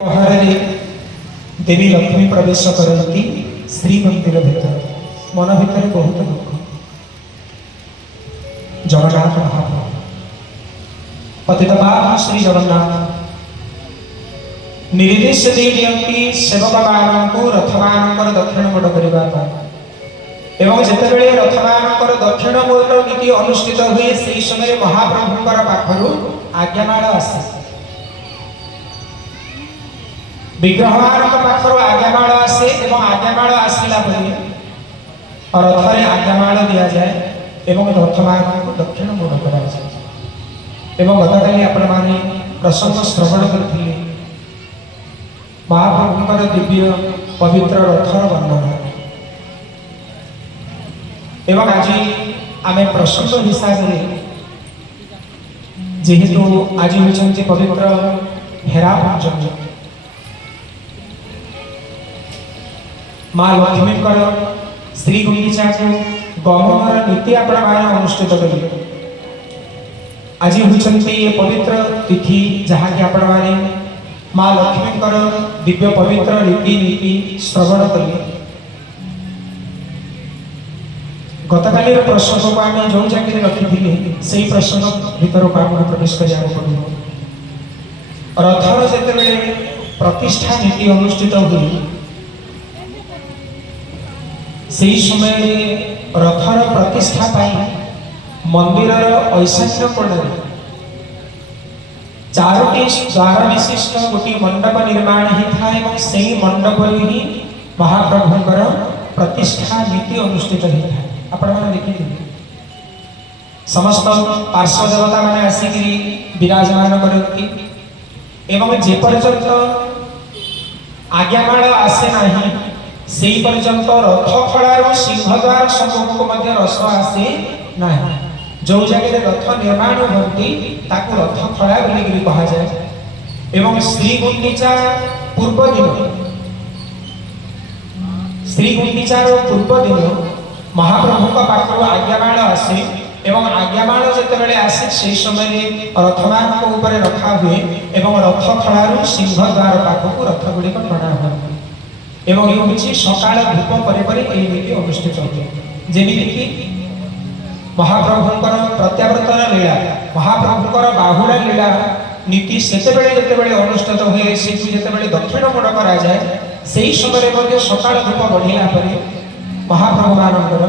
पहरे देवी लक्ष्मी प्रवेश करती श्रीमंदिर भीतर मन भीतर बहुत दुख। जगन्नाथ महाप्रभु पतितपावन श्री जगन्नाथ निर्देश देती सेवक मान रथ मान दक्षिण मोड़ करने एवं जितेबले रथ मान दक्षिण मोड़ नीति अनुष्ठित हुए से समय महाप्रभुंर पाखर आज्ञामाल आसे विग्रह पाखर आज्ञामाल आसे आज्ञामाल आसला रथरे आज्ञामाल दि जाए रथ मान दक्षिण मोड़ कर गतकाली आपण मैंने प्रसंग श्रवण करते महाप्रभुंर दिव्य पवित्र रथर वर्णना एवं आज आम प्रसंग हिसाब से जेहेतु आज होती पवित्र हेरा पंचमी माँ लक्ष्मी श्री गुंडीचा को गमनर नीति आपण मैंने अनुष्ठित करेंगे। आज होती ये पवित्र तिथि जहाँकि आपण मैंने माँ लक्ष्मी दिव्य पवित्र रीति नीति श्रवण कले। गतकाली प्रसंग को आम जो जगह रखी से प्रसंग भीतर को आम प्रवेश करा पड़ो। रथर जिते प्रतिष्ठा नीति अनुष्ठित हुई से समय रथर प्रतिष्ठा मंदिर ऐशान्य कोण चारोटी द्वार विशिष्ट गोटे मंडप निर्माण होता है से मंडप ही महाप्रभुंर प्रतिष्ठा नीति अनुष्ठित होता है। आपण मैंने देखिए समस्त पार्श्व देवता मैंने आसिक विराजमान करती एवं जेपर्यंत आज्ञामाल आसे ना से पर्यंत रथ खड़ार सिंहद्वार सम्मुख को रस आसे ना। जो जगह रथ निर्माण होती रथ खड़ा बोलिकी कहा जाए एवं श्री गुंडीचा पूर्व दिन महाप्रभु पाखर आज्ञामाल आसे एवं आज्ञामाल जिते आसे से समय रथ मान रखा हुए एवं रथ खड़ार सिंहद्वार पाखक रथ गुड़िक टणा हुए एवं ये हूँ सकाल धूप पर नीति अनुष्ठित हुए। जमीक महाप्रभुंर प्रत्यावर्तन लीला महाप्रभुंर बाहुड़ा लीला नीति से अनुष्ठित हुए से जिते दक्षिण मोड़ करा जाए से समय सकाल धूप बढ़ला महाप्रभु मानकर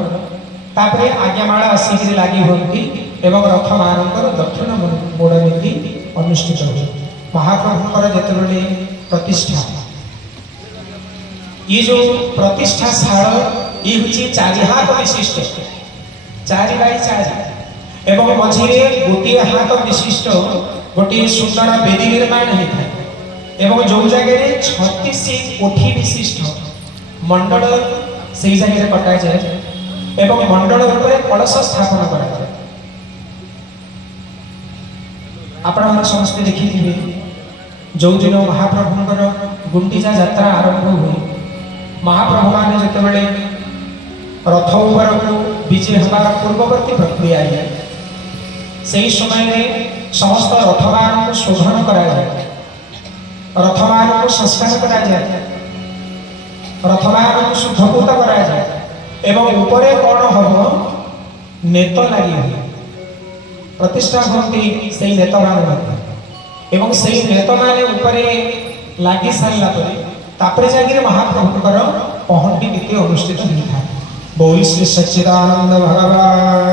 आज्ञामाल आसिक लगी होती रथ मानकर दक्षिण मोड़ नीति अनुष्ठित हुए। महाप्रभुंर जिते प्रतिष्ठा ये जो प्रतिष्ठा शाल ये हूँ 4 हाथ विशिष्ट 4 बाय 4 एवं मझे गोटे हाथ विशिष्ट गोटे सुंदर वेदी निर्माण होता है एवं जो जगह 36 कोठी विशिष्ट मंडल से जगह कटा जाए एवं मंडल कलश स्थापन करा जाए। आपण समस्ते देखिए जो दिन महाप्रभुंर गुंडीचा यात्रा आरंभ हुए महाप्रभु माने जितेबले रथ उपर विजय हमार पूर्ववर्ती प्रक्रिया है से समय समस्त रथ मान को शोधन करा जाए रथ मान को संस्कार करा जाए रथ मान को शुद्धपूत करा जाए एवं उपरे कौन हम नेत लगी हुए प्रतिष्ठा होती से नेत मान एवं से नेत मान उपरे लगी सारा तापरे जागिर महाप्रभुंर पहंडी नीति अनुष्ठित होता है। बोल श्री सच्चिदानंद भगवान